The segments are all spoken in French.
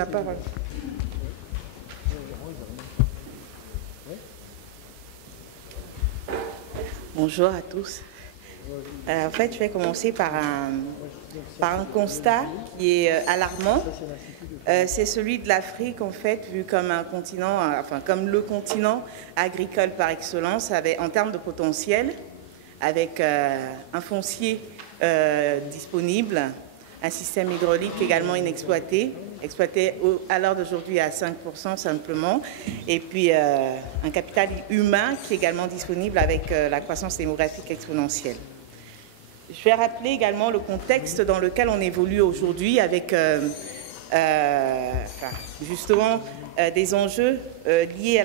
la parole. Bonjour à tous. En fait, je vais commencer par un constat qui est alarmant. C'est celui de l'Afrique, en fait, vu comme un continent, enfin comme le continent agricole par excellence, en termes de potentiel, avec un foncier disponible, un système hydraulique également inexploité, exploité à l'heure d'aujourd'hui à 5% simplement, et puis un capital humain qui est également disponible avec la croissance démographique exponentielle. Je vais rappeler également le contexte dans lequel on évolue aujourd'hui avec justement des enjeux liés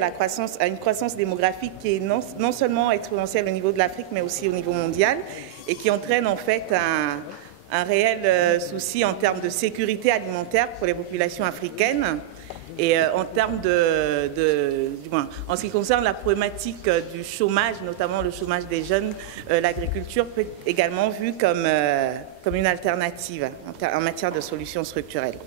à une croissance démographique qui est non seulement exponentielle au niveau de l'Afrique, mais aussi au niveau mondial, et qui entraîne en fait un réel souci en termes de sécurité alimentaire pour les populations africaines et en termes en ce qui concerne la problématique du chômage, notamment le chômage des jeunes, l'agriculture peut être également vue comme une alternative en matière de solutions structurelles.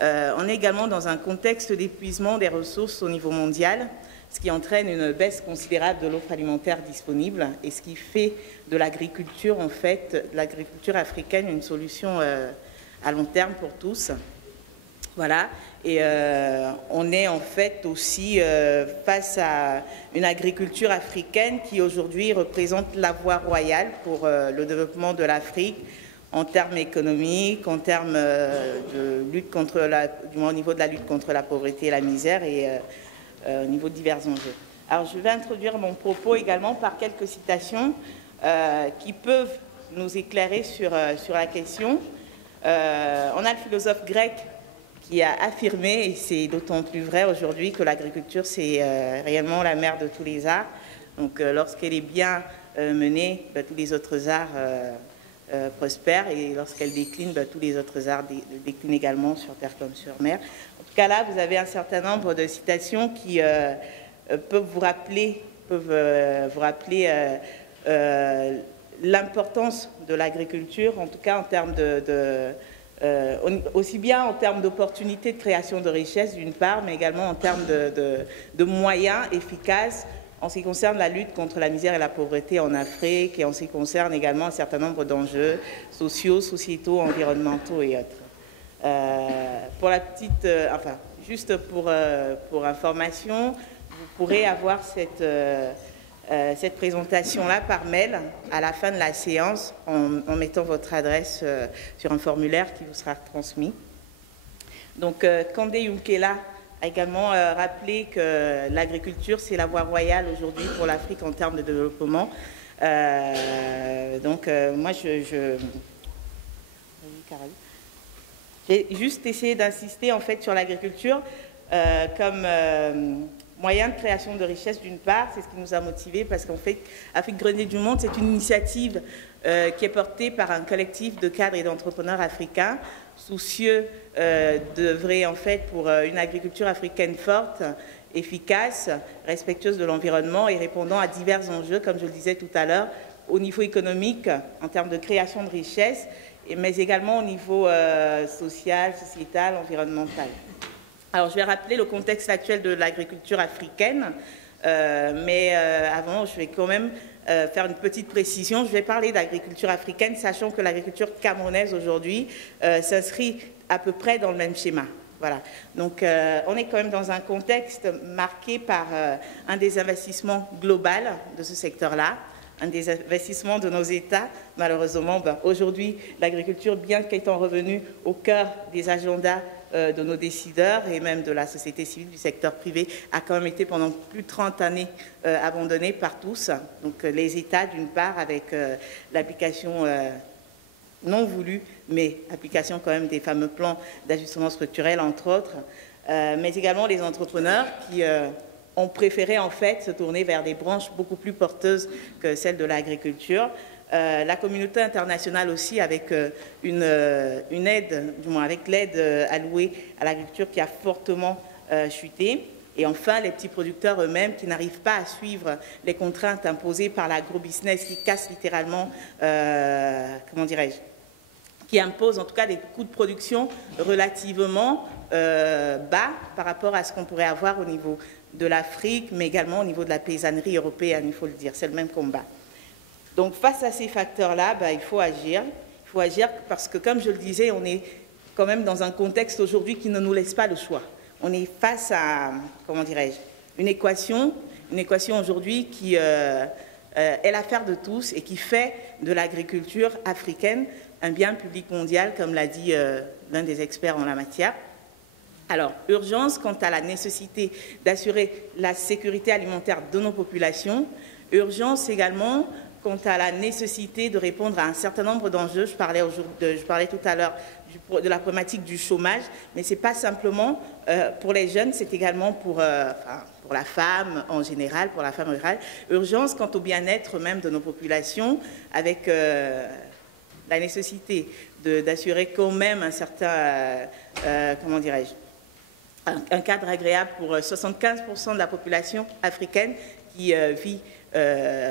On est également dans un contexte d'épuisement des ressources au niveau mondial, ce qui entraîne une baisse considérable de l'offre alimentaire disponible et ce qui fait de l'agriculture, en fait, l'agriculture africaine, une solution à long terme pour tous. Voilà, et on est en fait aussi face à une agriculture africaine qui aujourd'hui représente la voie royale pour le développement de l'Afrique en termes économiques, en termes de lutte contre du moins au niveau de la lutte contre la pauvreté et la misère et au niveau de divers enjeux. Alors je vais introduire mon propos également par quelques citations qui peuvent nous éclairer sur la question. On a le philosophe grec qui a affirmé, et c'est d'autant plus vrai aujourd'hui, que l'agriculture, c'est réellement la mère de tous les arts. Donc, lorsqu'elle est bien menée, tous les autres arts prospèrent, et lorsqu'elle décline, tous les autres arts déclinent également sur terre comme sur mer. En tout cas, là, vous avez un certain nombre de citations qui peuvent vous rappeler l'importance de l'agriculture, en tout cas en termes aussi bien en termes d'opportunités de création de richesses d'une part, mais également en termes de moyens efficaces en ce qui concerne la lutte contre la misère et la pauvreté en Afrique et en ce qui concerne également un certain nombre d'enjeux sociaux, sociétaux, environnementaux et autres. Pour la petite, juste pour information, vous pourrez avoir cette présentation-là par mail à la fin de la séance en mettant votre adresse sur un formulaire qui vous sera transmis. Donc, Kandé Yunkela a également rappelé que l'agriculture, c'est la voie royale aujourd'hui pour l'Afrique en termes de développement. Moi, j'ai juste essayé d'insister en fait sur l'agriculture comme moyen de création de richesse d'une part, c'est ce qui nous a motivés parce qu'en fait, Afrique Grenier du Monde, c'est une initiative qui est portée par un collectif de cadres et d'entrepreneurs africains soucieux d'œuvrer en fait pour une agriculture africaine forte, efficace, respectueuse de l'environnement et répondant à divers enjeux, comme je le disais tout à l'heure, au niveau économique, en termes de création de richesse, mais également au niveau social, sociétal, environnemental. Alors, je vais rappeler le contexte actuel de l'agriculture africaine, mais avant, je vais quand même faire une petite précision. Je vais parler d'agriculture africaine, sachant que l'agriculture camerounaise aujourd'hui s'inscrit à peu près dans le même schéma. Voilà. Donc, on est quand même dans un contexte marqué par un désinvestissement global de ce secteur-là, un désinvestissement de nos États. Malheureusement, aujourd'hui, l'agriculture, bien qu'étant revenue au cœur des agendas de nos décideurs et même de la société civile, du secteur privé, a quand même été pendant plus de 30 années abandonnée par tous. Donc les États, d'une part, avec l'application non voulue, mais application quand même des fameux plans d'ajustement structurel, entre autres, mais également les entrepreneurs qui ont préféré en fait se tourner vers des branches beaucoup plus porteuses que celles de l'agriculture. La communauté internationale aussi avec une aide, du moins avec l'aide allouée à l'agriculture qui a fortement chuté. Et enfin, les petits producteurs eux-mêmes qui n'arrivent pas à suivre les contraintes imposées par l'agro-business qui casse littéralement, comment dirais-je, qui impose en tout cas des coûts de production relativement bas par rapport à ce qu'on pourrait avoir au niveau de l'Afrique, mais également au niveau de la paysannerie européenne, il faut le dire, c'est le même combat. Donc face à ces facteurs-là, il faut agir. Il faut agir parce que, comme je le disais, on est quand même dans un contexte aujourd'hui qui ne nous laisse pas le choix. On est face à, comment dirais-je, une équation aujourd'hui qui est l'affaire de tous et qui fait de l'agriculture africaine un bien public mondial, comme l'a dit l'un des experts en la matière. Alors, urgence quant à la nécessité d'assurer la sécurité alimentaire de nos populations, urgence également quant à la nécessité de répondre à un certain nombre d'enjeux. Je parlais tout à l'heure de la problématique du chômage, mais ce n'est pas simplement pour les jeunes, c'est également pour la femme en général, pour la femme rurale. Urgence quant au bien-être même de nos populations, avec la nécessité d'assurer quand même un certain, comment dirais-je, un cadre agréable pour 75% de la population africaine qui vit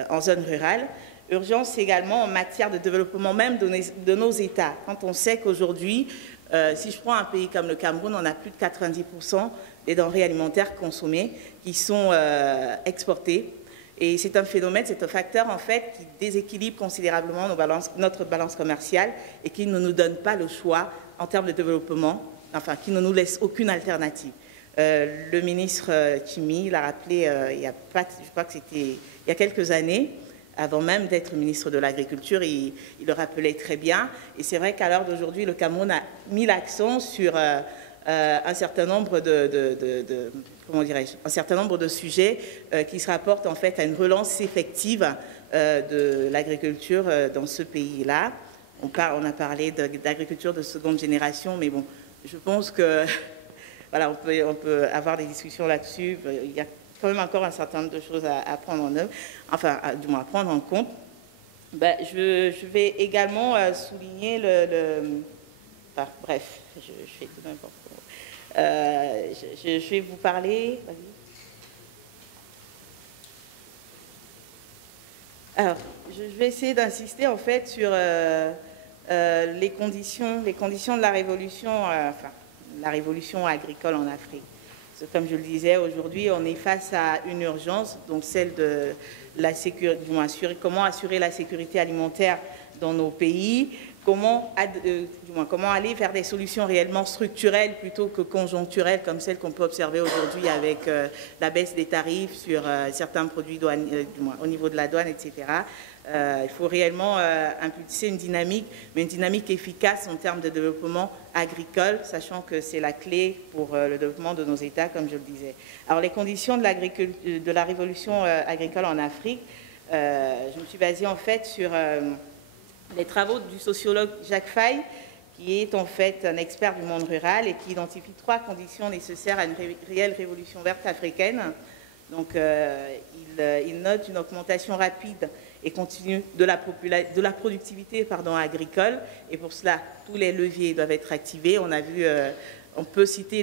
en zone rurale. Urgence également en matière de développement même de nos États. Quand on sait qu'aujourd'hui, si je prends un pays comme le Cameroun, on a plus de 90% des denrées alimentaires consommées qui sont exportées. Et c'est un phénomène, c'est un facteur en fait qui déséquilibre considérablement notre balance commerciale et qui ne nous donne pas le choix en termes de développement, enfin qui ne nous laisse aucune alternative. Le ministre Tchimi l'a rappelé je crois que c'était il y a quelques années, avant même d'être ministre de l'Agriculture, il le rappelait très bien. Et c'est vrai qu'à l'heure d'aujourd'hui, le Cameroun a mis l'accent sur un certain nombre un certain nombre de sujets qui se rapportent en fait à une relance effective de l'agriculture dans ce pays-là. On a parlé d'agriculture de seconde génération, mais bon, je pense que voilà, on peut avoir des discussions là-dessus. Il y a quand même encore un certain nombre de choses à prendre en œuvre, enfin, du moins à prendre en compte. Je vais également souligner enfin, bref, je fais tout n'importe quoi. Je vais vous parler. Alors, je vais essayer d'insister en fait sur les conditions de la révolution, enfin, la révolution agricole en Afrique. Comme je le disais, aujourd'hui, on est face à une urgence, donc celle de la sécurité, comment assurer la sécurité alimentaire dans nos pays, comment aller vers des solutions réellement structurelles plutôt que conjoncturelles, comme celles qu'on peut observer aujourd'hui avec la baisse des tarifs sur certains produits au niveau de la douane, etc. Il faut réellement impulser une dynamique, mais une dynamique efficace en termes de développement agricole, sachant que c'est la clé pour le développement de nos États, comme je le disais. Alors, les conditions de la révolution agricole en Afrique, je me suis basée en fait sur les travaux du sociologue Jacques Faye, qui est en fait un expert du monde rural et qui identifie 3 conditions nécessaires à une réelle révolution verte africaine. Donc, il note une augmentation rapide et continue de la productivité agricole. Et pour cela, tous les leviers doivent être activés. On a vu, on peut citer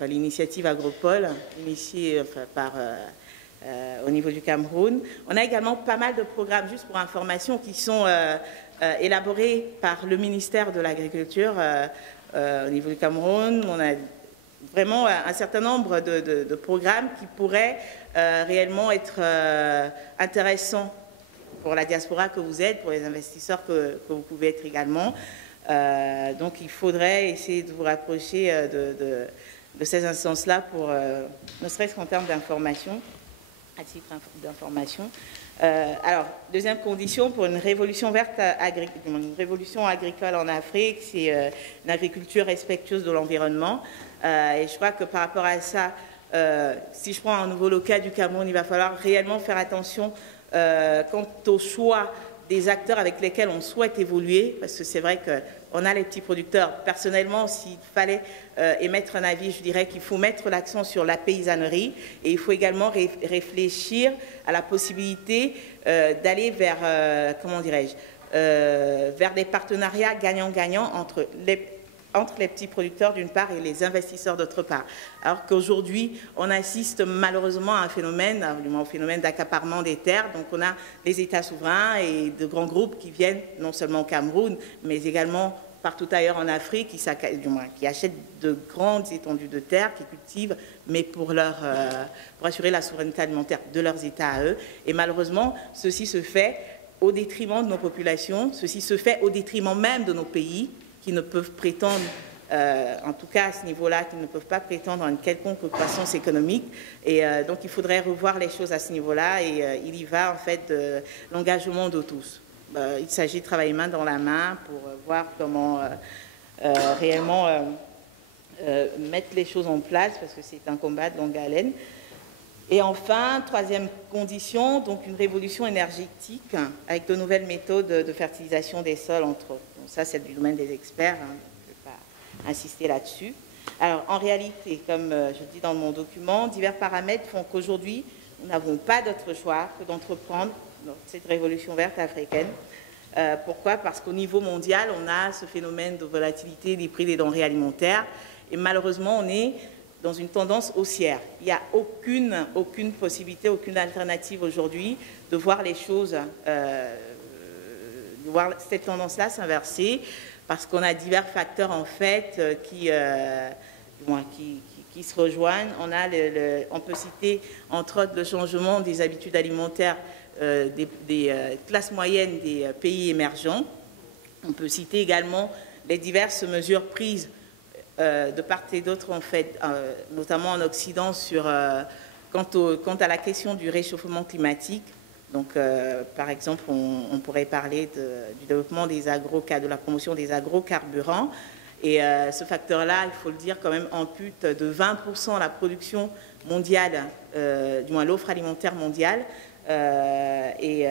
l'initiative Agropole, initiée au niveau du Cameroun. On a également pas mal de programmes, juste pour information, qui sont élaborés par le ministère de l'Agriculture au niveau du Cameroun. On a vraiment un certain nombre de programmes qui pourraient réellement être intéressants pour la diaspora que vous êtes, pour les investisseurs que vous pouvez être également. Donc, il faudrait essayer de vous rapprocher de ces instances-là pour, ne serait-ce qu'en termes d'information, à titre d'information. Alors, deuxième condition pour une révolution verte, une révolution agricole en Afrique, c'est une agriculture respectueuse de l'environnement. Et je crois que par rapport à ça, si je prends un nouveau local du Cameroun, il va falloir réellement faire attention quant au choix des acteurs avec lesquels on souhaite évoluer, parce que c'est vrai qu'on a les petits producteurs. Personnellement, s'il fallait émettre un avis, je dirais qu'il faut mettre l'accent sur la paysannerie et il faut également réfléchir à la possibilité d'aller vers, vers des partenariats gagnant-gagnant entre les petits producteurs d'une part et les investisseurs d'autre part. Alors qu'aujourd'hui, on assiste malheureusement à un phénomène d'accaparement des terres. Donc on a des États souverains et de grands groupes qui viennent non seulement au Cameroun, mais également partout ailleurs en Afrique qui achètent de grandes étendues de terre, qui cultivent, mais pour assurer la souveraineté alimentaire de leurs États à eux. Et malheureusement, ceci se fait au détriment de nos populations, ceci se fait au détriment même de nos pays qui ne peuvent prétendre, en tout cas à ce niveau-là, qui ne peuvent pas prétendre à une quelconque croissance économique. Et donc il faudrait revoir les choses à ce niveau-là et il y va en fait de l'engagement de tous. Il s'agit de travailler main dans la main pour voir comment réellement mettre les choses en place, parce que c'est un combat de longue haleine. Et enfin, troisième condition, donc une révolution énergétique avec de nouvelles méthodes de fertilisation des sols, entre autres. Donc ça, c'est du domaine des experts, hein, je ne vais pas insister là-dessus. Alors, en réalité, comme je dis dans mon document, divers paramètres font qu'aujourd'hui, nous n'avons pas d'autre choix que d'entreprendre cette révolution verte africaine. Pourquoi? Parce qu'au niveau mondial, on a ce phénomène de volatilité des prix des denrées alimentaires et malheureusement, on est dans une tendance haussière. Il n'y a aucune possibilité, aucune alternative aujourd'hui de voir les choses, de voir cette tendance-là s'inverser, parce qu'on a divers facteurs en fait qui se rejoignent. On peut citer entre autres le changement des habitudes alimentaires des classes moyennes des pays émergents. On peut citer également les diverses mesures prises de part et d'autre, en fait, notamment en Occident, quant à la question du réchauffement climatique. Donc, par exemple, on pourrait parler du développement de la promotion des agrocarburants. Et ce facteur-là, il faut le dire, quand même, ampute de 20% la production mondiale, du moins l'offre alimentaire mondiale, et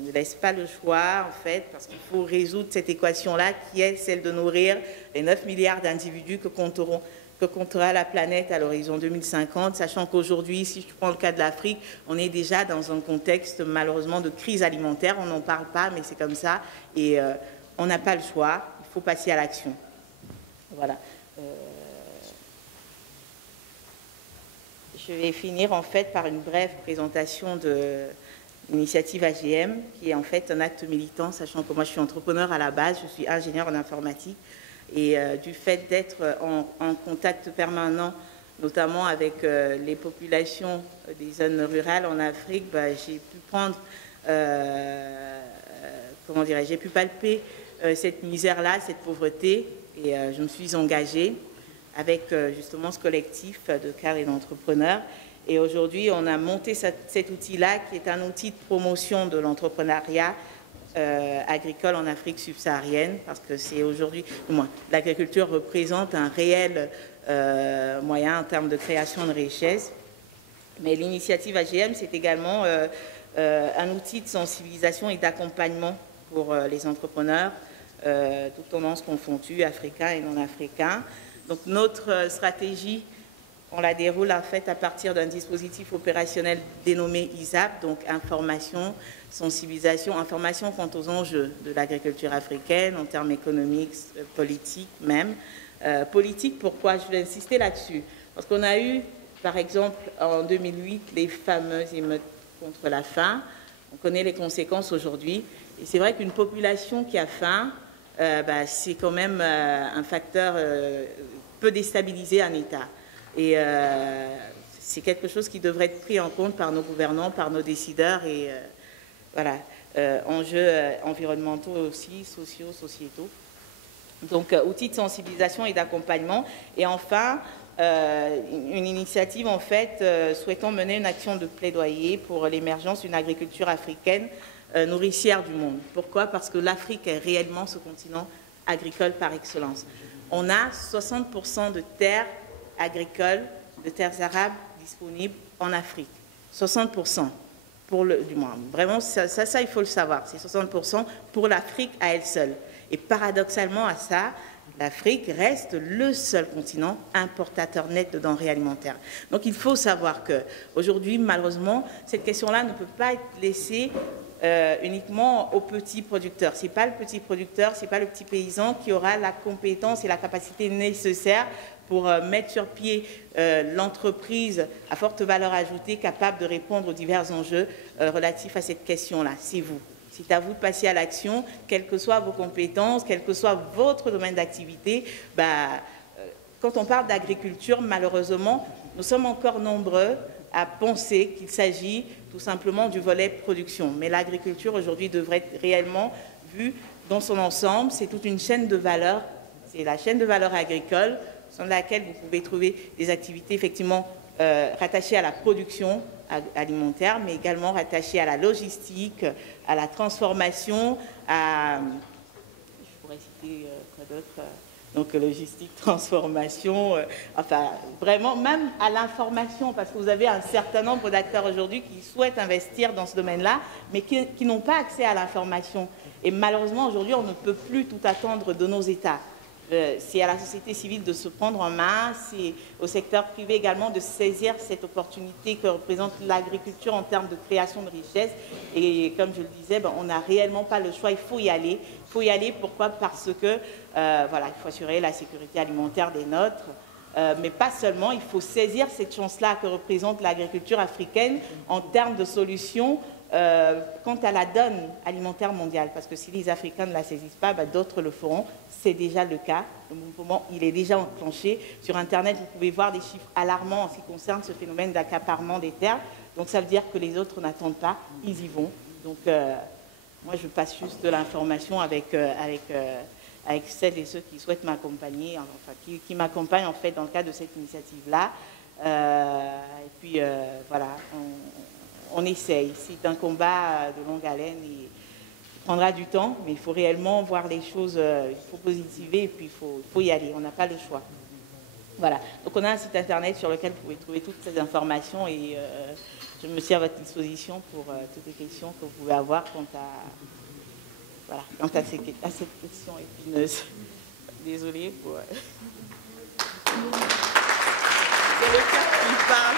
ne laisse pas le choix, en fait, parce qu'il faut résoudre cette équation-là qui est celle de nourrir les 9 milliards d'individus que comptera la planète à l'horizon 2050, sachant qu'aujourd'hui, si je prends le cas de l'Afrique, on est déjà dans un contexte, malheureusement, de crise alimentaire. On n'en parle pas, mais c'est comme ça. Et on n'a pas le choix. Il faut passer à l'action. Voilà. Je vais finir, en fait, par une brève présentation de l'initiative AGM, qui est en fait un acte militant, sachant que moi je suis entrepreneur à la base, je suis ingénieur en informatique, et du fait d'être en contact permanent, notamment avec les populations des zones rurales en Afrique, j'ai pu prendre, j'ai pu palper cette misère-là, cette pauvreté, et je me suis engagée avec justement ce collectif de cadres et d'entrepreneurs. Et aujourd'hui, on a monté cet outil-là, qui est un outil de promotion de l'entrepreneuriat agricole en Afrique subsaharienne, parce que c'est aujourd'hui, l'agriculture représente un réel moyen en termes de création de richesse. Mais l'initiative AGM, c'est également un outil de sensibilisation et d'accompagnement pour les entrepreneurs, toutes tendances confondues, africains et non africains. Donc notre stratégie, on la déroule en fait à partir d'un dispositif opérationnel dénommé ISAP, donc information, sensibilisation, information quant aux enjeux de l'agriculture africaine en termes économiques, politiques même. Politique, pourquoi? Je vais insister là-dessus. Parce qu'on a eu, par exemple, en 2008, les fameuses émeutes contre la faim. On connaît les conséquences aujourd'hui. Et c'est vrai qu'une population qui a faim, c'est quand même un facteur peut déstabiliser un État. Et c'est quelque chose qui devrait être pris en compte par nos gouvernants, par nos décideurs, et voilà, enjeux environnementaux aussi, sociaux, sociétaux. Donc, outils de sensibilisation et d'accompagnement. Et enfin, une initiative, en fait, souhaitant mener une action de plaidoyer pour l'émergence d'une agriculture africaine nourricière du monde. Pourquoi? Parce que l'Afrique est réellement ce continent agricole par excellence. On a 60% de terres agricoles, de terres arables disponibles en Afrique. 60%, du moins. Vraiment, ça, il faut le savoir. C'est 60% pour l'Afrique à elle seule. Et paradoxalement à ça, l'Afrique reste le seul continent importateur net de denrées alimentaires. Donc il faut savoir qu'aujourd'hui, malheureusement, cette question-là ne peut pas être laissée uniquement aux petits producteurs. Ce n'est pas le petit producteur, ce n'est pas le petit paysan qui aura la compétence et la capacité nécessaire pour mettre sur pied l'entreprise à forte valeur ajoutée capable de répondre aux divers enjeux relatifs à cette question-là. C'est vous. C'est à vous de passer à l'action, quelles que soient vos compétences, quel que soit votre domaine d'activité. Quand on parle d'agriculture, malheureusement, nous sommes encore nombreux à penser qu'il s'agit tout simplement du volet production. Mais l'agriculture aujourd'hui devrait être réellement vue dans son ensemble. C'est toute une chaîne de valeur. C'est la chaîne de valeur agricole, sur laquelle vous pouvez trouver des activités effectivement rattachées à la production alimentaire, mais également rattachées à la logistique, à la transformation, à... Je pourrais citer quoi d'autre ? Donc logistique, transformation, enfin vraiment même à l'information, parce que vous avez un certain nombre d'acteurs aujourd'hui qui souhaitent investir dans ce domaine-là, mais qui n'ont pas accès à l'information. Et malheureusement aujourd'hui on ne peut plus tout attendre de nos États. C'est à la société civile de se prendre en main, c'est au secteur privé également de saisir cette opportunité que représente l'agriculture en termes de création de richesse. Et comme je le disais, on n'a réellement pas le choix, il faut y aller. Il faut y aller, pourquoi? Parce que voilà, il faut assurer la sécurité alimentaire des nôtres, mais pas seulement, il faut saisir cette chance-là que représente l'agriculture africaine en termes de solutions quant à la donne alimentaire mondiale, parce que si les Africains ne la saisissent pas, d'autres le feront. C'est déjà le cas. Le mouvement, il est déjà enclenché. Sur Internet, vous pouvez voir des chiffres alarmants en ce qui concerne ce phénomène d'accaparement des terres. Donc ça veut dire que les autres n'attendent pas, ils y vont. Donc moi, je passe juste de l'information avec celles et ceux qui souhaitent m'accompagner, enfin qui m'accompagnent en fait dans le cadre de cette initiative-là. Et puis voilà, on essaye. C'est un combat de longue haleine et qui prendra du temps, mais il faut réellement voir les choses, il faut positiver et puis il faut y aller, on n'a pas le choix. Voilà, donc on a un site internet sur lequel vous pouvez trouver toutes ces informations et je me tiens à votre disposition pour toutes les questions que vous pouvez avoir quant à cette question épineuse. Désolée pour... C'est le cœur qui parle.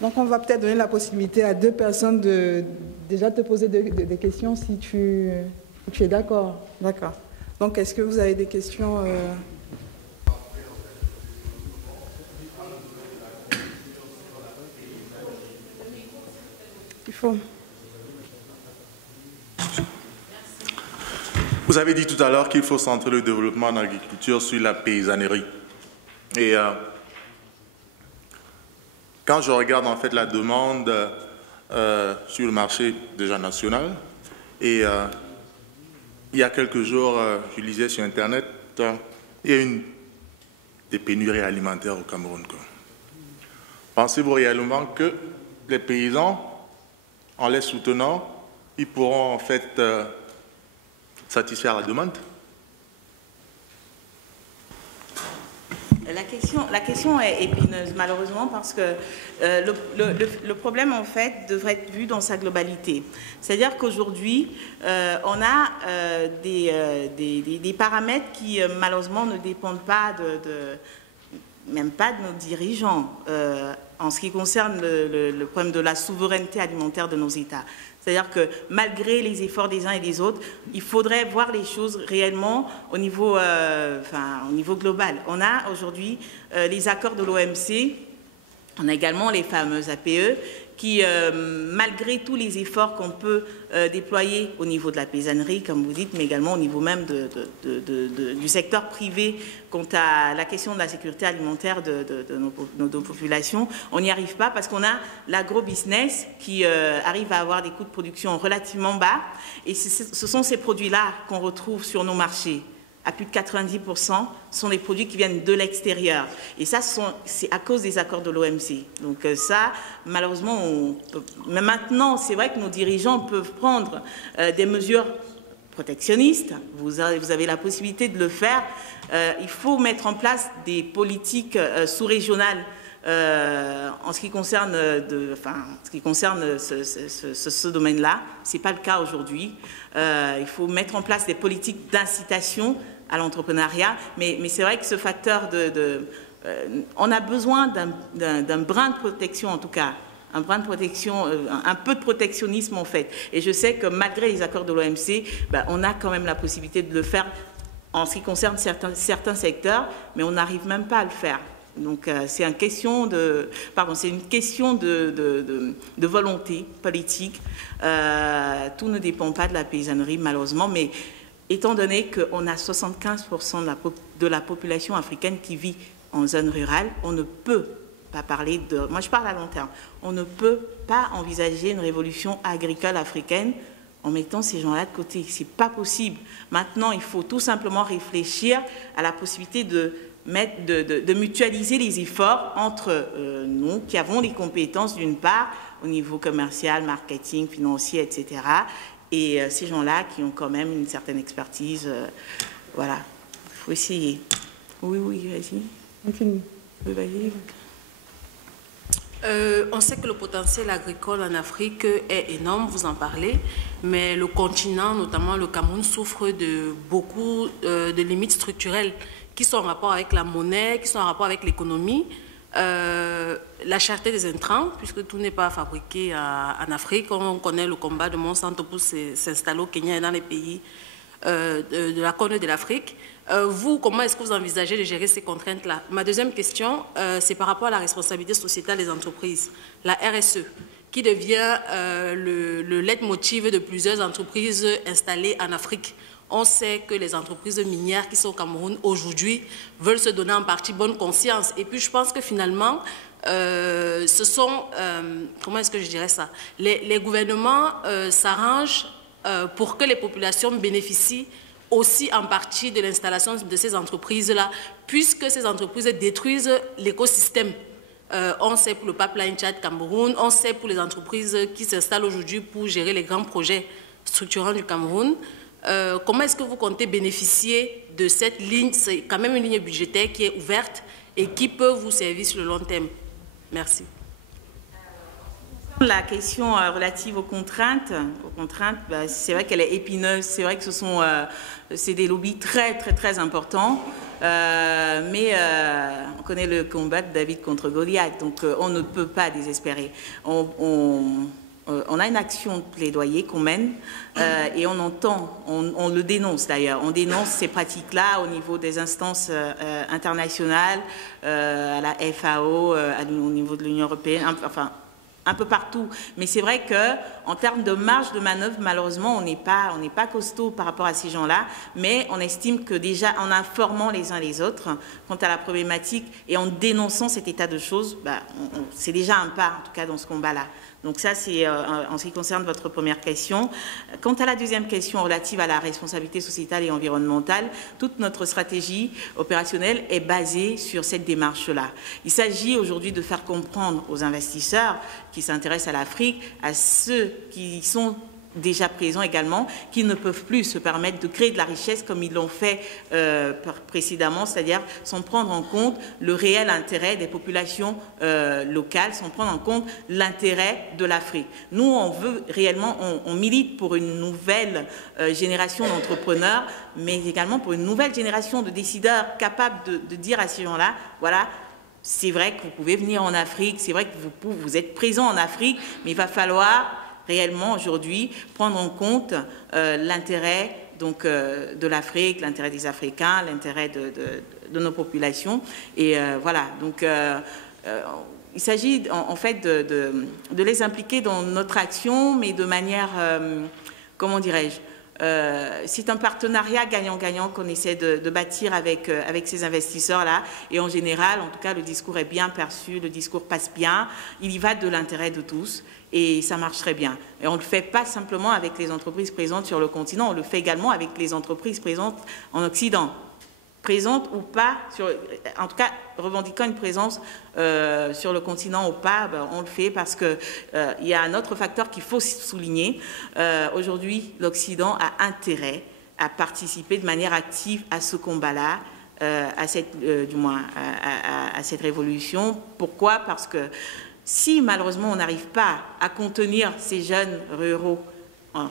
Donc, on va peut-être donner la possibilité à 2 personnes de déjà te poser des questions si tu es d'accord. D'accord. Donc, est-ce que vous avez des questions Il faut. Vous avez dit tout à l'heure qu'il faut centrer le développement en agriculture sur la paysannerie. Et quand je regarde en fait la demande sur le marché déjà national, et il y a quelques jours, je lisais sur Internet, il y a des pénuries alimentaires au Cameroun. Pensez-vous réellement que les paysans, en les soutenant, ils pourront en fait satisfaire la demande? La question est épineuse, malheureusement, parce que le problème, en fait, devrait être vu dans sa globalité. C'est-à-dire qu'aujourd'hui, on a des paramètres qui, malheureusement, ne dépendent pas même pas de nos dirigeants, en ce qui concerne le problème de la souveraineté alimentaire de nos États. C'est-à-dire que malgré les efforts des uns et des autres, il faudrait voir les choses réellement au niveau global. On a aujourd'hui les accords de l'OMC, on a également les fameux APE, qui, malgré tous les efforts qu'on peut déployer au niveau de la paysannerie, comme vous dites, mais également au niveau même du secteur privé quant à la question de la sécurité alimentaire de nos populations, on n'y arrive pas parce qu'on a l'agro-business qui arrive à avoir des coûts de production relativement bas et ce sont ces produits-là qu'on retrouve sur nos marchés. À plus de 90%, sont des produits qui viennent de l'extérieur. Et ça, c'est à cause des accords de l'OMC. Donc ça, malheureusement, mais maintenant, c'est vrai que nos dirigeants peuvent prendre des mesures protectionnistes. Vous avez la possibilité de le faire. Il faut mettre en place des politiques sous-régionales en ce qui concerne, ce domaine-là. Ce n'est pas le cas aujourd'hui. Il faut mettre en place des politiques d'incitation à l'entrepreneuriat, mais c'est vrai que ce facteur on a besoin d'un brin de protection en tout cas, un brin de protection, un peu de protectionnisme en fait. Et je sais que malgré les accords de l'OMC, on a quand même la possibilité de le faire en ce qui concerne certains secteurs, mais on n'arrive même pas à le faire. Donc c'est une question de volonté politique. Tout ne dépend pas de la paysannerie malheureusement, mais étant donné qu'on a 75% de la population africaine qui vit en zone rurale, on ne peut pas parler de... Moi je parle à long terme. On ne peut pas envisager une révolution agricole africaine en mettant ces gens-là de côté. Ce n'est pas possible. Maintenant, il faut tout simplement réfléchir à la possibilité de mutualiser les efforts entre nous, qui avons les compétences d'une part, au niveau commercial, marketing, financier, etc., et ces gens-là qui ont quand même une certaine expertise. Voilà, il faut essayer. Oui, vas-y. Oui, vas-y. On sait que le potentiel agricole en Afrique est énorme, vous en parlez, mais le continent, notamment le Cameroun, souffre de beaucoup de limites structurelles qui sont en rapport avec la monnaie, qui sont en rapport avec l'économie, la cherté des intrants, puisque tout n'est pas fabriqué en Afrique. On connaît le combat de Monsanto pour s'installer au Kenya et dans les pays de la Corne de l'Afrique. Vous, comment est-ce que vous envisagez de gérer ces contraintes-là? Ma deuxième question, c'est par rapport à la responsabilité sociétale des entreprises, la RSE, qui devient le leitmotiv de plusieurs entreprises installées en Afrique. On sait que les entreprises minières qui sont au Cameroun aujourd'hui veulent se donner en partie bonne conscience. Et puis je pense que finalement, ce sont, comment est-ce que je dirais ça, les gouvernements s'arrangent pour que les populations bénéficient aussi en partie de l'installation de ces entreprises-là, puisque ces entreprises détruisent l'écosystème. On sait pour le pipeline Tchad-Cameroun, on sait pour les entreprises qui s'installent aujourd'hui pour gérer les grands projets structurants du Cameroun. Comment est-ce que vous comptez bénéficier de cette ligne? C'est quand même une ligne budgétaire qui est ouverte et qui peut vous servir sur le long terme. Merci. La question relative aux contraintes, c'est vrai qu'elle est épineuse. C'est vrai que c'est des lobbies très importants. Mais on connaît le combat de David contre Goliath, donc on ne peut pas désespérer. On a une action de plaidoyer qu'on mène et on le dénonce d'ailleurs. On dénonce ces pratiques-là au niveau des instances internationales, à la FAO, au niveau de l'Union européenne, enfin un peu partout. Mais c'est vrai qu'en termes de marge de manœuvre, malheureusement, on n'est pas costaud par rapport à ces gens-là, mais on estime que déjà en informant les uns les autres quant à la problématique et en dénonçant cet état de choses, c'est déjà un pas, en tout cas, dans ce combat-là. Donc ça, c'est en ce qui concerne votre première question. Quant à la deuxième question relative à la responsabilité sociétale et environnementale, toute notre stratégie opérationnelle est basée sur cette démarche-là. Il s'agit aujourd'hui de faire comprendre aux investisseurs qui s'intéressent à l'Afrique, à ceux qui sont déjà présents également, qui ne peuvent plus se permettre de créer de la richesse comme ils l'ont fait précédemment, c'est-à-dire sans prendre en compte le réel intérêt des populations locales, sans prendre en compte l'intérêt de l'Afrique. Nous, on veut réellement, on milite pour une nouvelle génération d'entrepreneurs, mais également pour une nouvelle génération de décideurs capables de dire à ces gens-là, voilà, c'est vrai que vous pouvez venir en Afrique, c'est vrai que vous êtes présents en Afrique, mais il va falloir réellement aujourd'hui prendre en compte l'intérêt de l'Afrique, l'intérêt des Africains, l'intérêt de nos populations. Et voilà, donc il s'agit en fait de les impliquer dans notre action, mais de manière, comment dirais-je, c'est un partenariat gagnant-gagnant qu'on essaie de bâtir avec ces investisseurs-là. Et en général, en tout cas, le discours est bien perçu, le discours passe bien. Il y va de l'intérêt de tous et ça marche très bien. Et on ne le fait pas simplement avec les entreprises présentes sur le continent, on le fait également avec les entreprises présentes en Occident. Présentes ou pas, en tout cas revendiquant une présence sur le continent ou pas, on le fait parce qu'il y a un autre facteur qu'il faut souligner. Aujourd'hui, l'Occident a intérêt à participer de manière active à ce combat-là, à cette révolution. Pourquoi? Parce que si malheureusement on n'arrive pas à contenir ces jeunes ruraux,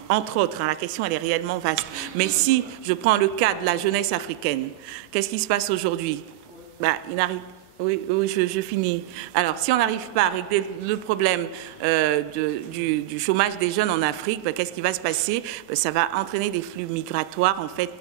entre autres, la question elle est réellement vaste, mais si je prends le cas de la jeunesse africaine, qu'est-ce qui se passe aujourd'hui? Oui, je finis. Alors, si on n'arrive pas à régler le problème du chômage des jeunes en Afrique, ben, qu'est-ce qui va se passer? Ben, ça va entraîner des flux migratoires, en fait,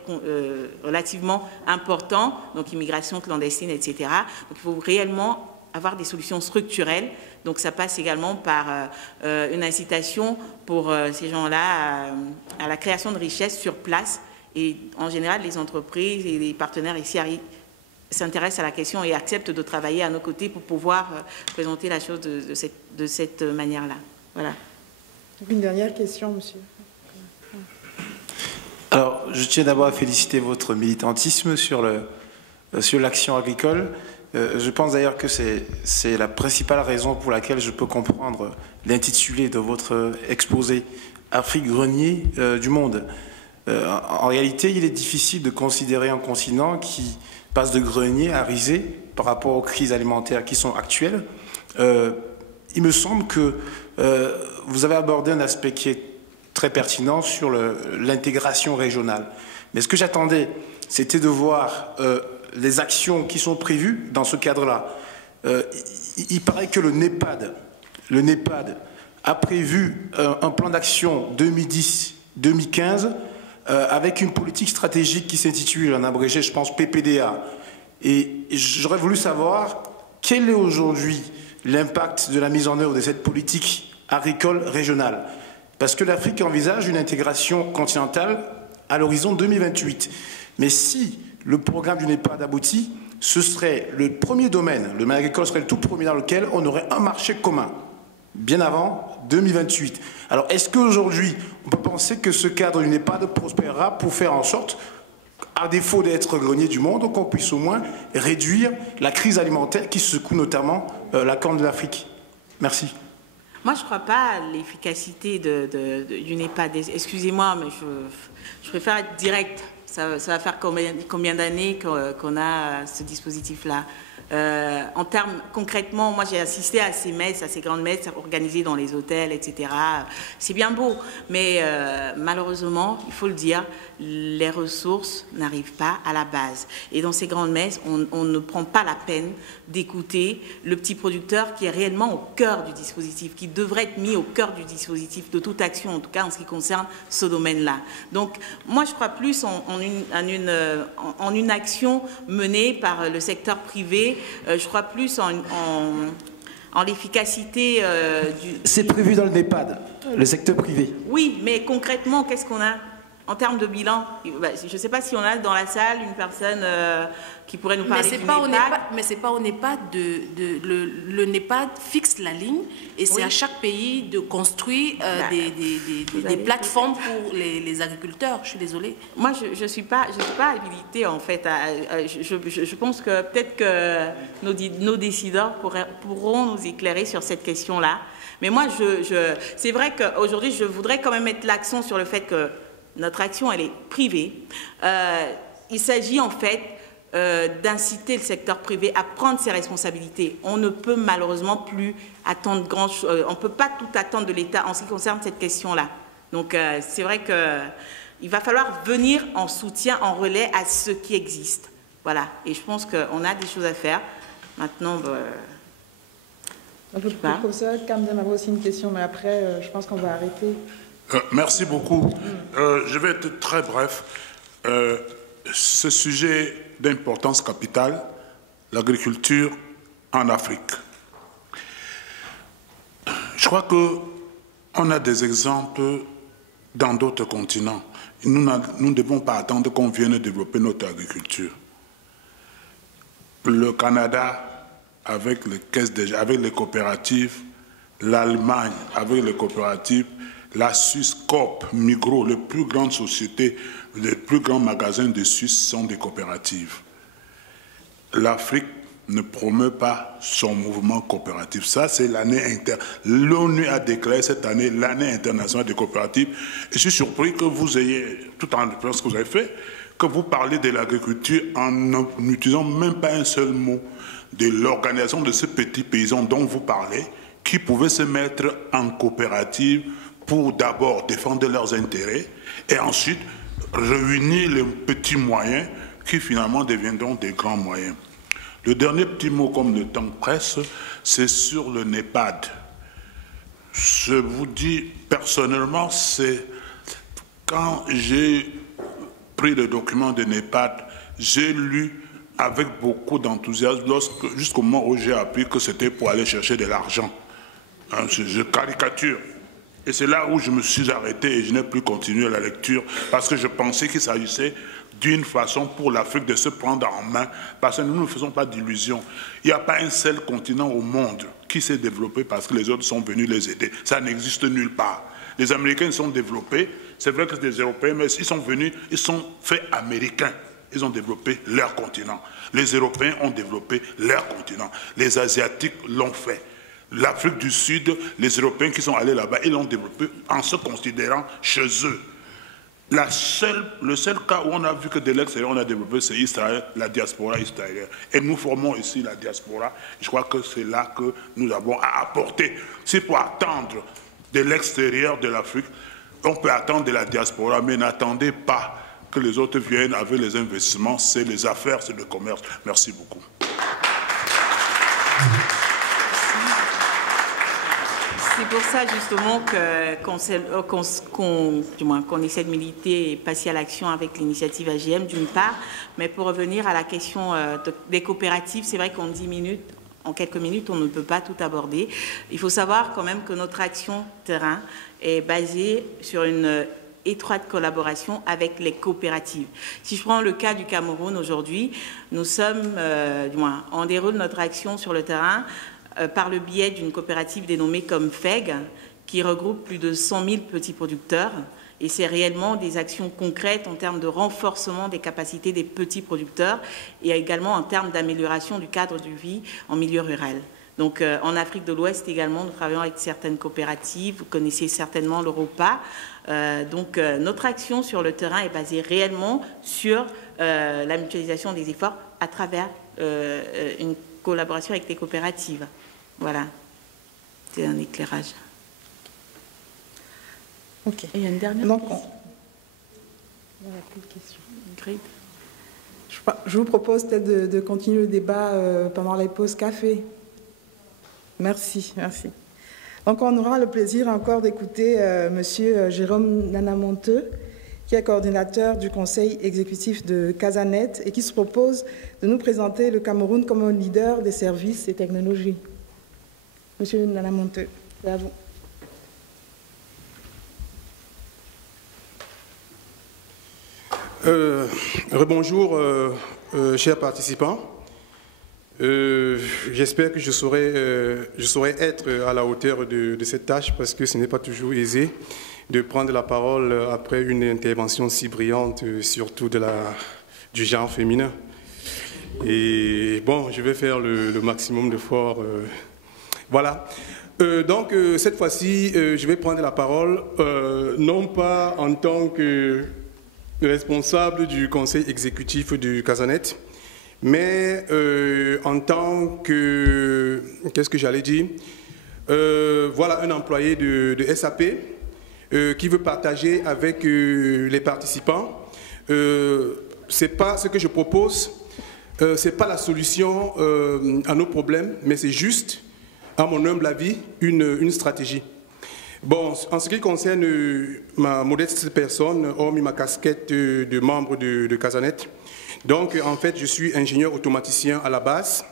relativement importants, donc immigration clandestine, etc. Donc, il faut réellement avoir des solutions structurelles. Donc, ça passe également par une incitation pour ces gens-là à la création de richesses sur place. Et en général, les entreprises et les partenaires ici s'intéressent à la question et acceptent de travailler à nos côtés pour pouvoir présenter la chose de cette manière-là. Voilà. Une dernière question, monsieur. Alors, je tiens d'abord à féliciter votre militantisme sur l'action agricole. Je pense d'ailleurs que c'est la principale raison pour laquelle je peux comprendre l'intitulé de votre exposé « Afrique grenier du monde ». En réalité, il est difficile de considérer un continent qui passe de grenier à risée par rapport aux crises alimentaires qui sont actuelles. Il me semble que vous avez abordé un aspect qui est très pertinent sur l'intégration régionale. Mais ce que j'attendais, c'était de voir les actions qui sont prévues dans ce cadre-là. Il paraît que le NEPAD a prévu un plan d'action 2010-2015 avec une politique stratégique qui s'intitule, en abrégé, je pense, PPDA. Et j'aurais voulu savoir quel est aujourd'hui l'impact de la mise en œuvre de cette politique agricole régionale. Parce que l'Afrique envisage une intégration continentale à l'horizon 2028. Mais si le programme du NEPAD aboutit, ce serait le premier domaine, le domaine agricole serait le tout premier dans lequel on aurait un marché commun, bien avant 2028. Alors, est-ce qu'aujourd'hui, on peut penser que ce cadre du NEPAD prospérera pour faire en sorte, à défaut d'être grenier du monde, qu'on puisse au moins réduire la crise alimentaire qui secoue notamment la Corne de l'Afrique? Merci. Moi, je ne crois pas à l'efficacité du NEPAD. Excusez-moi, mais je préfère être direct. Ça va faire combien d'années qu'on a ce dispositif-là? En termes, concrètement, moi j'ai assisté à ces messes, à ces grandes messes organisées dans les hôtels, etc. C'est bien beau, mais malheureusement, il faut le dire, les ressources n'arrivent pas à la base. Et dans ces grandes messes, on ne prend pas la peine d'écouter le petit producteur qui est réellement au cœur du dispositif, qui devrait être mis au cœur du dispositif, de toute action, en tout cas en ce qui concerne ce domaine-là. Donc, moi je crois plus en une action menée par le secteur privé. Je crois plus en l'efficacité du... C'est prévu dans le NEPAD, le secteur privé. Oui, mais concrètement, qu'est-ce qu'on a en termes de bilan? Je ne sais pas si on a dans la salle une personne qui pourrait nous parler du NEPAD. Mais ce n'est pas au NEPAD. Le NEPAD fixe la ligne et c'est à chaque pays de construire des plateformes pour les agriculteurs. Je suis désolée. Moi, je ne suis pas habilitée, en fait. Je pense que peut-être que nos décideurs pourront nous éclairer sur cette question-là. Mais moi, c'est vrai qu'aujourd'hui, je voudrais quand même mettre l'accent sur le fait que notre action, elle est privée. Il s'agit en fait d'inciter le secteur privé à prendre ses responsabilités. On ne peut malheureusement plus attendre grand-chose. On ne peut pas tout attendre de l'État en ce qui concerne cette question-là. Donc c'est vrai qu'il va falloir venir en soutien, en relais à ce qui existe. Voilà. Et je pense qu'on a des choses à faire. Maintenant, le professeur Kamdem avait aussi une question, mais après, je pense qu'on va arrêter. Merci beaucoup. Je vais être très bref. Ce sujet d'importance capitale, l'agriculture en Afrique. Je crois qu'on a des exemples dans d'autres continents. Nous ne devons pas attendre qu'on vienne développer notre agriculture. Le Canada, avec les coopératives, l'Allemagne, avec les coopératives, la Suisse, Coop, Migros, les plus grandes sociétés, les plus grands magasins de Suisse sont des coopératives. L'Afrique ne promeut pas son mouvement coopératif. Ça, c'est l'année interne. L'ONU a déclaré cette année l'année internationale des coopératives. Et je suis surpris que vous ayez, tout en ce que vous avez fait, que vous parlez de l'agriculture en n'utilisant même pas un seul mot de l'organisation de ces petits paysans dont vous parlez, qui pouvaient se mettre en coopérative pour d'abord défendre leurs intérêts et ensuite réunir les petits moyens qui finalement deviendront des grands moyens. Le dernier petit mot, comme le temps presse, c'est sur le NEPAD. Je vous dis personnellement, c'est quand j'ai pris le document de NEPAD, j'ai lu avec beaucoup d'enthousiasme jusqu'au moment où j'ai appris que c'était pour aller chercher de l'argent. Hein, je caricature. Et c'est là où je me suis arrêté et je n'ai plus continué la lecture parce que je pensais qu'il s'agissait d'une façon pour l'Afrique de se prendre en main, parce que nous ne faisons pas d'illusions. Il n'y a pas un seul continent au monde qui s'est développé parce que les autres sont venus les aider. Ça n'existe nulle part. Les Américains sont développés, c'est vrai que c'est des Européens, mais ils sont venus, ils sont faits américains. Ils ont développé leur continent. Les Européens ont développé leur continent. Les Asiatiques l'ont fait. L'Afrique du Sud, les Européens qui sont allés là-bas, ils l'ont développé en se considérant chez eux. Le seul cas où on a vu que de l'extérieur on a développé, c'est Israël, la diaspora israélienne. Et nous formons ici la diaspora. Je crois que c'est là que nous avons à apporter. C'est pour attendre de l'extérieur de l'Afrique, on peut attendre de la diaspora, mais n'attendez pas que les autres viennent avec les investissements. C'est les affaires, c'est le commerce. Merci beaucoup. C'est pour ça justement qu'on essaie de militer et passer à l'action avec l'initiative AGM d'une part, mais pour revenir à la question des coopératives, c'est vrai qu'en 10 minutes, en quelques minutes, on ne peut pas tout aborder. Il faut savoir quand même que notre action terrain est basée sur une étroite collaboration avec les coopératives. Si je prends le cas du Cameroun aujourd'hui, nous sommes, on déroule notre action sur le terrain par le biais d'une coopérative dénommée comme FEG, qui regroupe plus de 100 000 petits producteurs. Et c'est réellement des actions concrètes en termes de renforcement des capacités des petits producteurs et également en termes d'amélioration du cadre de vie en milieu rural. Donc en Afrique de l'Ouest également, nous travaillons avec certaines coopératives. Vous connaissez certainement l'Europa. Notre action sur le terrain est basée réellement sur la mutualisation des efforts à travers une collaboration avec les coopératives. Voilà, c'est un éclairage. Ok. Et il y a une dernière question. Il n'y a plus de questions. Great. Je vous propose peut-être de continuer le débat pendant les pauses café. Merci, merci. Donc on aura le plaisir encore d'écouter Monsieur Jérôme Nanamonteux, qui est coordinateur du conseil exécutif de Casanet et qui se propose de nous présenter le Cameroun comme un leader des services et technologies. Monsieur Nanamonteux, c'est à vous. Rebonjour, chers participants. J'espère que je saurai être à la hauteur de cette tâche parce que ce n'est pas toujours aisé de prendre la parole après une intervention si brillante, surtout du genre féminin. Et bon, je vais faire le maximum d'efforts. Voilà. Donc, cette fois-ci, je vais prendre la parole, non pas en tant que responsable du conseil exécutif du Casanet, mais en tant que, qu'est-ce que j'allais dire, voilà un employé de SAP qui veut partager avec les participants. C'est pas ce que je propose, c'est pas la solution à nos problèmes, mais c'est juste, à mon humble avis, une stratégie. Bon, en ce qui concerne ma modeste personne, hormis ma casquette de membre de Casanet, donc en fait je suis ingénieur automaticien à la base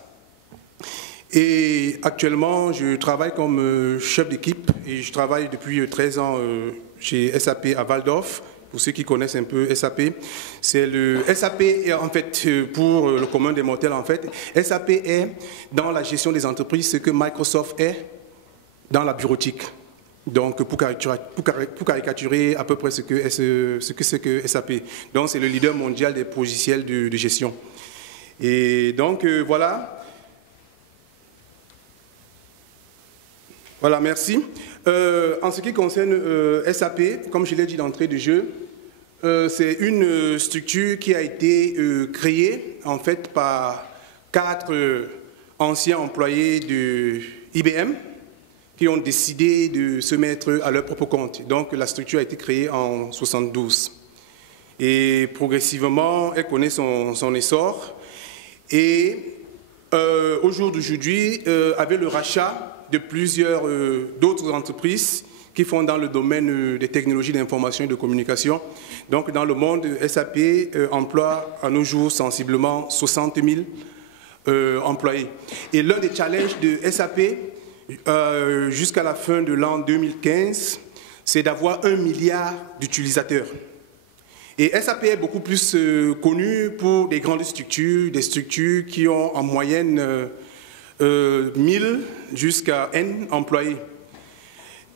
et actuellement je travaille comme chef d'équipe et je travaille depuis 13 ans chez SAP à Waldorf. Pour ceux qui connaissent un peu SAP, c'est le SAP en fait pour le commun des mortels en fait. SAP est dans la gestion des entreprises ce que Microsoft est dans la bureautique. Donc pour caricaturer à peu près ce que c'est que SAP. Donc c'est le leader mondial des logiciels de gestion. Et donc voilà. Voilà, merci. En ce qui concerne SAP, comme je l'ai dit d'entrée de jeu, c'est une structure qui a été créée en fait par 4 anciens employés de IBM qui ont décidé de se mettre à leur propre compte. Donc la structure a été créée en 1972. Et progressivement, elle connaît son essor. Et au jour d'aujourd'hui, avec le rachat de plusieurs d'autres entreprises qui font dans le domaine des technologies d'information et de communication. Donc, dans le monde, SAP emploie à nos jours sensiblement 60 000 employés. Et l'un des challenges de SAP jusqu'à la fin de l'an 2015, c'est d'avoir 1 milliard d'utilisateurs. Et SAP est beaucoup plus connu pour des grandes structures, des structures qui ont en moyenne 1000 jusqu'à N employés.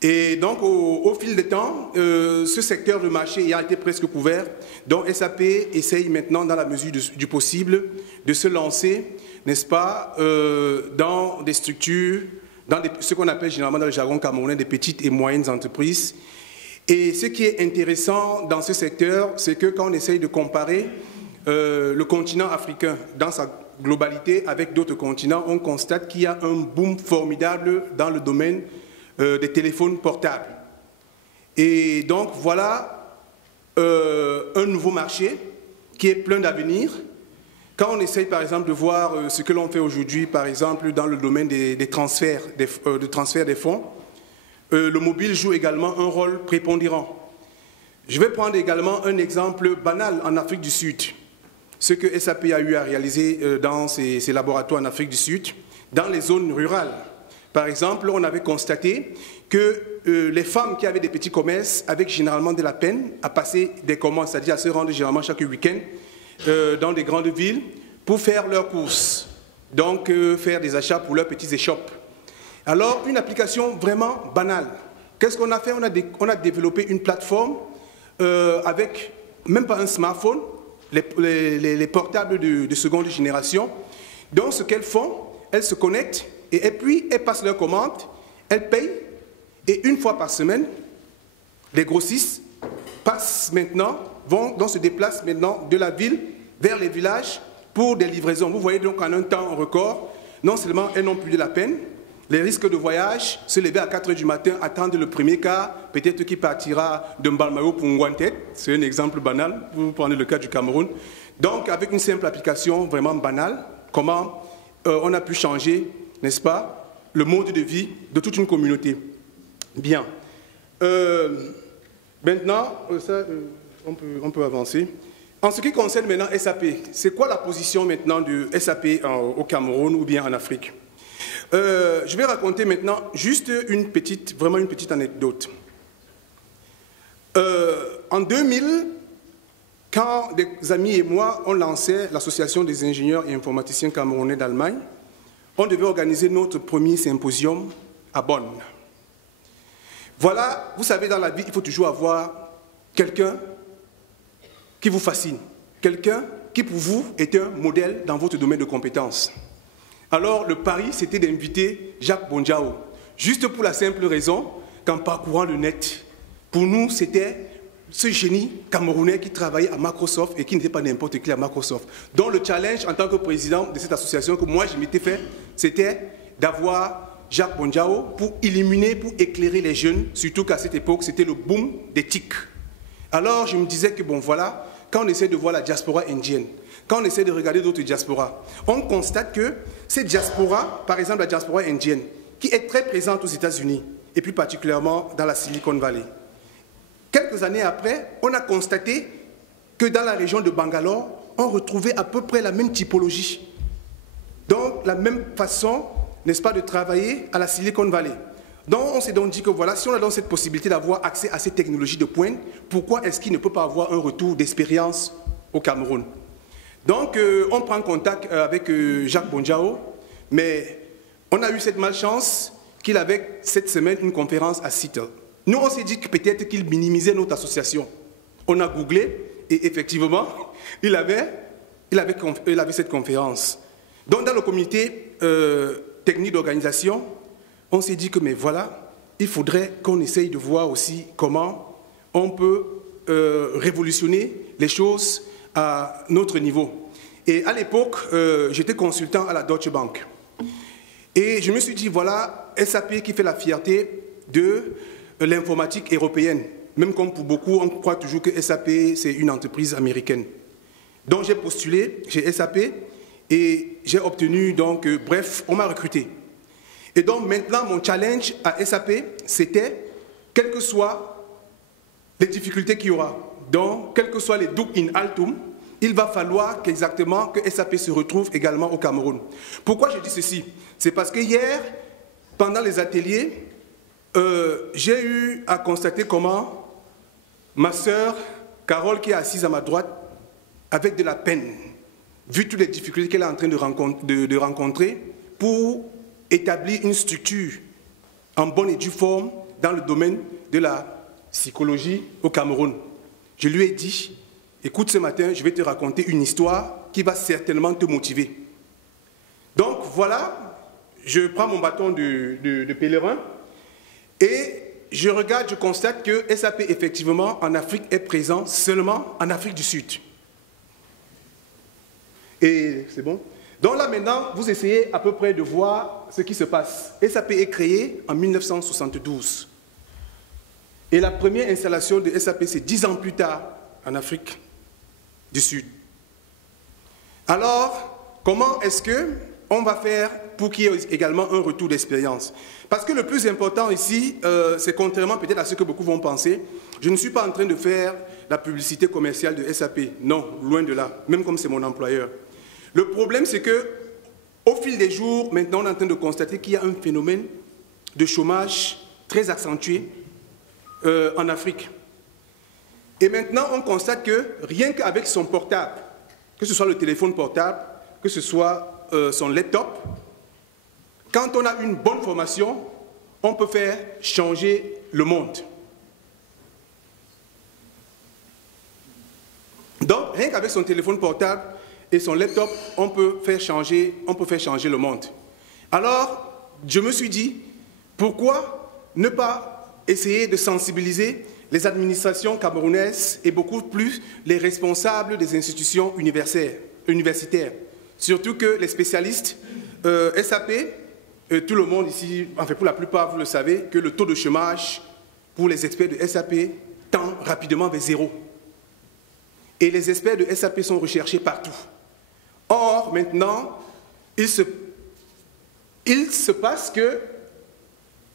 Et donc, au fil du temps, ce secteur de marché a été presque couvert. Donc, SAP essaye maintenant, dans la mesure du possible, de se lancer, n'est-ce pas, dans des structures, dans ce qu'on appelle généralement dans le jargon camerounais des petites et moyennes entreprises. Et ce qui est intéressant dans ce secteur, c'est que quand on essaye de comparer le continent africain dans sa globalité avec d'autres continents, on constate qu'il y a un boom formidable dans le domaine des téléphones portables. Et donc voilà un nouveau marché qui est plein d'avenir. Quand on essaye par exemple de voir ce que l'on fait aujourd'hui, par exemple dans le domaine des transferts, de transfert des fonds, le mobile joue également un rôle prépondérant. Je vais prendre également un exemple banal en Afrique du Sud. Ce que SAP a eu à réaliser dans ses laboratoires en Afrique du Sud, dans les zones rurales. Par exemple, on avait constaté que les femmes qui avaient des petits commerces avaient généralement de la peine à passer des commandes, c'est-à-dire à se rendre généralement chaque week-end dans des grandes villes pour faire leurs courses, donc faire des achats pour leurs petits échoppes. Alors, une application vraiment banale. Qu'est-ce qu'on a fait? On a développé une plateforme avec même pas un smartphone, les portables de seconde génération. Donc, ce qu'elles font, elles se connectent et puis elles passent leurs commandes, elles payent et une fois par semaine, les grossistes passent maintenant, se déplacent maintenant de la ville vers les villages pour des livraisons. Vous voyez donc en un temps record, non seulement elles n'ont plus de la peine, les risques de voyage, se lever à 4 h du matin, attendre le premier car, peut-être qu'il partira de Mbalmayo pour Ngwantet, c'est un exemple banal, vous prenez le cas du Cameroun. Donc avec une simple application vraiment banale, comment on a pu changer, n'est-ce pas, le mode de vie de toute une communauté. Bien. Maintenant, on peut avancer. En ce qui concerne maintenant SAP, c'est quoi la position maintenant de SAP au Cameroun ou bien en Afrique? Je vais raconter maintenant juste vraiment une petite anecdote. En 2000, quand des amis et moi, on lançait l'Association des ingénieurs et informaticiens camerounais d'Allemagne, on devait organiser notre premier symposium à Bonn. Voilà, vous savez, dans la vie, il faut toujours avoir quelqu'un qui vous fascine, quelqu'un qui pour vous est un modèle dans votre domaine de compétences. Alors le pari, c'était d'inviter Jacques Bonjao, juste pour la simple raison qu'en parcourant le net, pour nous, c'était ce génie camerounais qui travaillait à Microsoft et qui n'était pas n'importe qui à Microsoft. Donc le challenge en tant que président de cette association que moi je m'étais fait, c'était d'avoir Jacques Bonjao pour illuminer, pour éclairer les jeunes, surtout qu'à cette époque, c'était le boom des TIC. Alors je me disais que bon voilà, quand on essaie de voir la diaspora indienne, quand on essaie de regarder d'autres diasporas, on constate que cette diaspora, par exemple la diaspora indienne, qui est très présente aux États-Unis, et plus particulièrement dans la Silicon Valley. Quelques années après, on a constaté que dans la région de Bangalore, on retrouvait à peu près la même typologie. Donc, la même façon, n'est-ce pas, de travailler à la Silicon Valley. Donc, on s'est donc dit que voilà, si on a donc cette possibilité d'avoir accès à ces technologies de pointe, pourquoi est-ce qu'il ne peut pas avoir un retour d'expérience au Cameroun? Donc, on prend contact avec Jacques Bonjao, mais on a eu cette malchance qu'il avait cette semaine une conférence à Seattle. Nous, on s'est dit que peut-être qu'il minimisait notre association. On a googlé et effectivement, il avait cette conférence. Donc, dans le comité technique d'organisation, on s'est dit que, mais voilà, il faudrait qu'on essaye de voir aussi comment on peut révolutionner les choses à notre niveau. Et à l'époque, j'étais consultant à la Deutsche Bank. Et je me suis dit, voilà, SAP qui fait la fierté de l'informatique européenne. Même comme pour beaucoup, on croit toujours que SAP, c'est une entreprise américaine. Donc j'ai postulé chez SAP Et j'ai obtenu, donc, bref, on m'a recruté. Et donc maintenant, mon challenge à SAP, c'était, quelles que soient les difficultés qu'il y aura, donc, quels que soient les duc in altum, il va falloir qu'exactement que SAP se retrouve également au Cameroun. Pourquoi je dis ceci? C'est parce que hier, pendant les ateliers, j'ai eu à constater comment ma sœur, Carole, qui est assise à ma droite, avec de la peine, vu toutes les difficultés qu'elle est en train de rencontrer, pour établir une structure en bonne et due forme dans le domaine de la psychologie au Cameroun. Je lui ai dit, écoute, ce matin, je vais te raconter une histoire qui va certainement te motiver. Donc voilà, je prends mon bâton de pèlerin et je regarde, je constate que SAP, effectivement, en Afrique, est présent seulement en Afrique du Sud. Et c'est bon? Donc là, maintenant, vous essayez à peu près de voir ce qui se passe. SAP est créé en 1972. Et la première installation de SAP, c'est 10 ans plus tard, en Afrique du Sud. Alors, comment est-ce qu'on va faire pour qu'il y ait également un retour d'expérience? Parce que le plus important ici, c'est contrairement peut-être à ce que beaucoup vont penser, je ne suis pas en train de faire la publicité commerciale de SAP. Non, loin de là, même comme c'est mon employeur. Le problème, c'est qu'au fil des jours, maintenant, on est en train de constater qu'il y a un phénomène de chômage très accentué en Afrique. Et maintenant, on constate que rien qu'avec son portable, que ce soit le téléphone portable, que ce soit son laptop, quand on a une bonne formation, on peut faire changer le monde. Donc, rien qu'avec son téléphone portable et son laptop, on peut faire changer le monde. Alors, je me suis dit, pourquoi ne pas essayer de sensibiliser les administrations camerounaises et beaucoup plus les responsables des institutions universitaires. Surtout que les spécialistes SAP, tout le monde ici, enfin pour la plupart, vous le savez, que le taux de chômage pour les experts de SAP tend rapidement vers 0. Et les experts de SAP sont recherchés partout. Or, maintenant, il se passe que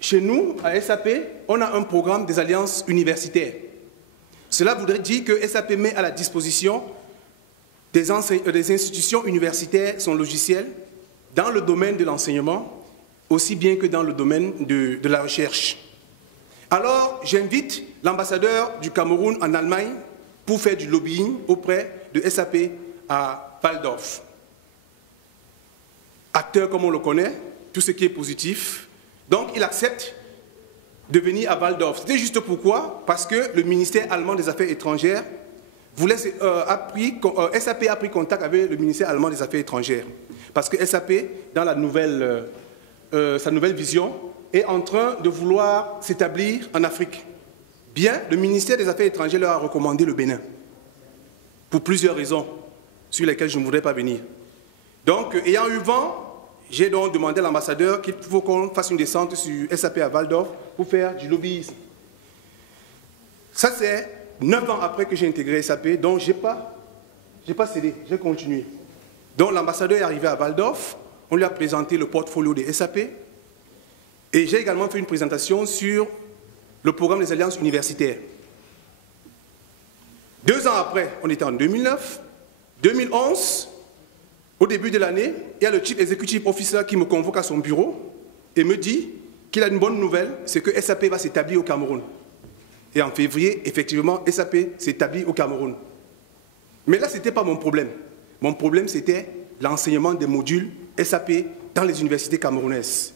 chez nous, à SAP, on a un programme des alliances universitaires. Cela voudrait dire que SAP met à la disposition des institutions universitaires son logiciel dans le domaine de l'enseignement, aussi bien que dans le domaine de la recherche. Alors, j'invite l'ambassadeur du Cameroun en Allemagne pour faire du lobbying auprès de SAP à Waldorf. Acteur comme on le connaît, tout ce qui est positif. Donc, il accepte de venir à Waldorf. C'était juste pourquoi? Parce que le ministère allemand des Affaires étrangères SAP a pris contact avec le ministère allemand des Affaires étrangères. Parce que SAP, dans sa nouvelle vision, est en train de vouloir s'établir en Afrique. Bien, le ministère des Affaires étrangères leur a recommandé le Bénin. Pour plusieurs raisons, sur lesquelles je ne voudrais pas venir. Donc, ayant eu vent, j'ai donc demandé à l'ambassadeur qu'il faut qu'on fasse une descente sur SAP à Waldorf pour faire du lobbyisme. Ça, c'est 9 ans après que j'ai intégré SAP, donc je n'ai pas cédé, j'ai continué. Donc l'ambassadeur est arrivé à Waldorf, on lui a présenté le portfolio de SAP, et j'ai également fait une présentation sur le programme des alliances universitaires. 2 ans après, on était en 2009, 2011, au début de l'année, il y a le Chief Executive Officer qui me convoque à son bureau et me dit qu'il a une bonne nouvelle, c'est que SAP va s'établir au Cameroun. Et en février, effectivement, SAP s'établit au Cameroun. Mais là, ce n'était pas mon problème. Mon problème, c'était l'enseignement des modules SAP dans les universités camerounaises.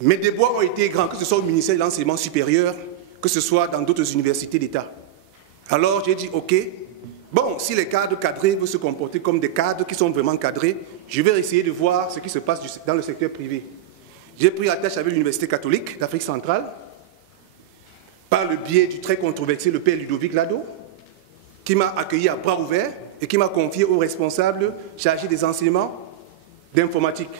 Mes déboires ont été grands, que ce soit au ministère de l'Enseignement supérieur, que ce soit dans d'autres universités d'État. Alors, j'ai dit, OK, bon, si les cadres cadrés veulent se comporter comme des cadres qui sont vraiment cadrés, je vais essayer de voir ce qui se passe dans le secteur privé. J'ai pris attache avec l'Université catholique d'Afrique centrale, par le biais du très controversé le père Ludovic Lado, qui m'a accueilli à bras ouverts et qui m'a confié au responsable chargé des enseignements d'informatique.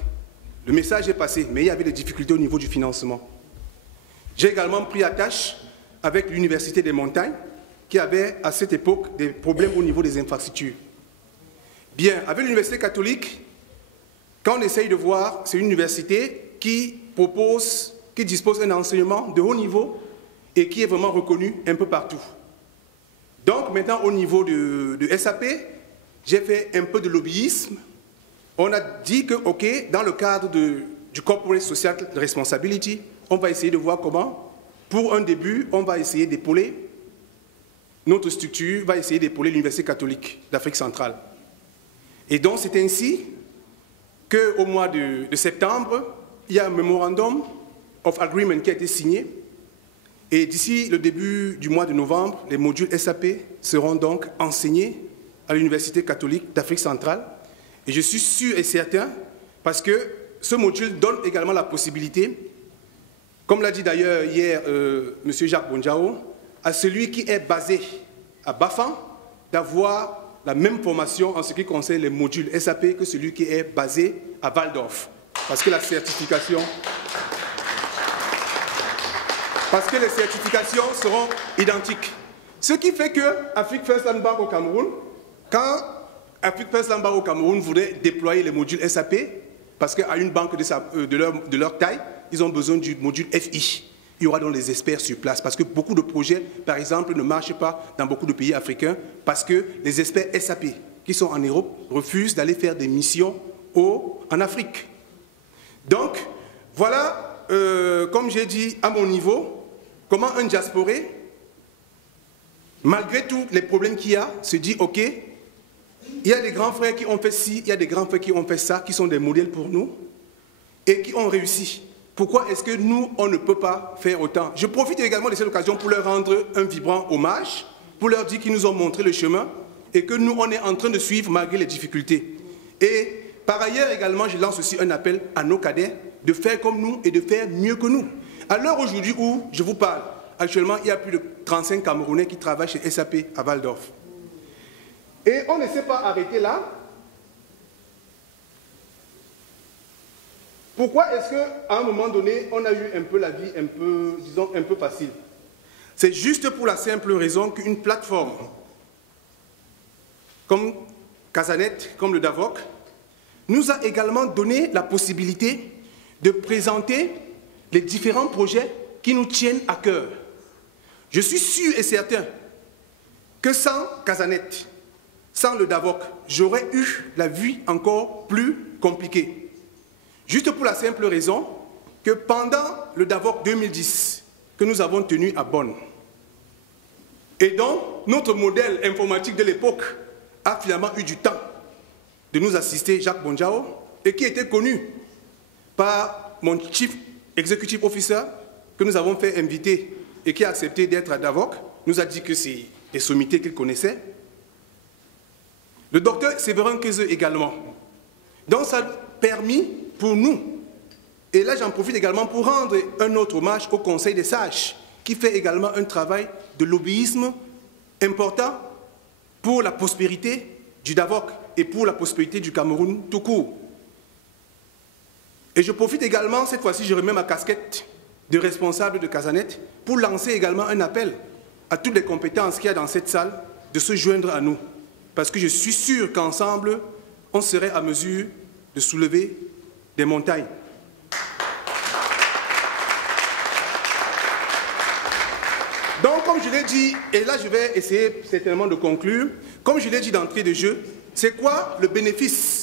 Le message est passé, mais il y avait des difficultés au niveau du financement. J'ai également pris attache avec l'Université des Montagnes, qui avait à cette époque des problèmes au niveau des infrastructures. Bien, avec l'Université catholique, quand on essaye de voir, c'est une université qui dispose d'un enseignement de haut niveau et qui est vraiment reconnu un peu partout. Donc maintenant, au niveau de SAP, j'ai fait un peu de lobbyisme. On a dit que, OK, dans le cadre du Corporate Social Responsibility, on va essayer de voir comment, pour un début, on va essayer d'épauler, notre structure va essayer d'épauler l'Université catholique d'Afrique centrale. Et donc c'est ainsi qu'au mois de septembre, il y a un Memorandum of Agreement qui a été signé. Et d'ici le début du mois de novembre, les modules SAP seront donc enseignés à l'Université catholique d'Afrique centrale. Et je suis sûr et certain, parce que ce module donne également la possibilité, comme l'a dit d'ailleurs hier M. Jacques Bonjao, à celui qui est basé à Bafan, d'avoir la même formation en ce qui concerne les modules SAP que celui qui est basé à Waldorf. Parce que les certifications seront identiques. Ce qui fait que Afrique First Land Bank au Cameroun, quand Afrique First Land Bank au Cameroun voudrait déployer les modules SAP, parce qu'à une banque de leur taille, ils ont besoin du module FI. Il y aura donc des experts sur place, parce que beaucoup de projets, par exemple, ne marchent pas dans beaucoup de pays africains, parce que les experts SAP qui sont en Europe refusent d'aller faire des missions en Afrique. Donc, voilà, comme j'ai dit, à mon niveau, comment un diasporé, malgré tous les problèmes qu'il y a, se dit, OK, il y a des grands frères qui ont fait ci, il y a des grands frères qui ont fait ça, qui sont des modèles pour nous, et qui ont réussi. Pourquoi est-ce que nous, on ne peut pas faire autant? Je profite également de cette occasion pour leur rendre un vibrant hommage, pour leur dire qu'ils nous ont montré le chemin et que nous, on est en train de suivre malgré les difficultés. Et par ailleurs également, je lance aussi un appel à nos cadets de faire comme nous et de faire mieux que nous. À l'heure aujourd'hui où je vous parle, actuellement, il y a plus de 35 Camerounais qui travaillent chez SAP à Waldorf. Et on ne s'est pas arrêté là. Pourquoi est-ce qu'à un moment donné, on a eu un peu la vie un peu facile? C'est juste pour la simple raison qu'une plateforme comme Casanet, comme le DAVOC, nous a également donné la possibilité de présenter les différents projets qui nous tiennent à cœur. Je suis sûr et certain que sans Casanet, sans le DAVOC, j'aurais eu la vie encore plus compliquée. Juste pour la simple raison que pendant le DAVOC 2010 que nous avons tenu à Bonn, et donc notre modèle informatique de l'époque a finalement eu du temps de nous assister, Jacques Bonjao, et qui était connu par mon Chief Executive Officer que nous avons fait inviter et qui a accepté d'être à DAVOC, nous a dit que c'est des sommités qu'il connaissait. Le docteur Séverin Keze également. Donc ça a permis pour nous, et là j'en profite également pour rendre un autre hommage au Conseil des sages, qui fait également un travail de lobbyisme important pour la prospérité du DAVOC et pour la prospérité du Cameroun tout court. Et je profite également, cette fois-ci je remets ma casquette de responsable de Casanet, pour lancer également un appel à toutes les compétences qu'il y a dans cette salle de se joindre à nous. Parce que je suis sûr qu'ensemble, on serait à mesure de soulever des montagnes. Donc, comme je l'ai dit, et là je vais essayer certainement de conclure, comme je l'ai dit d'entrée de jeu, c'est quoi le bénéfice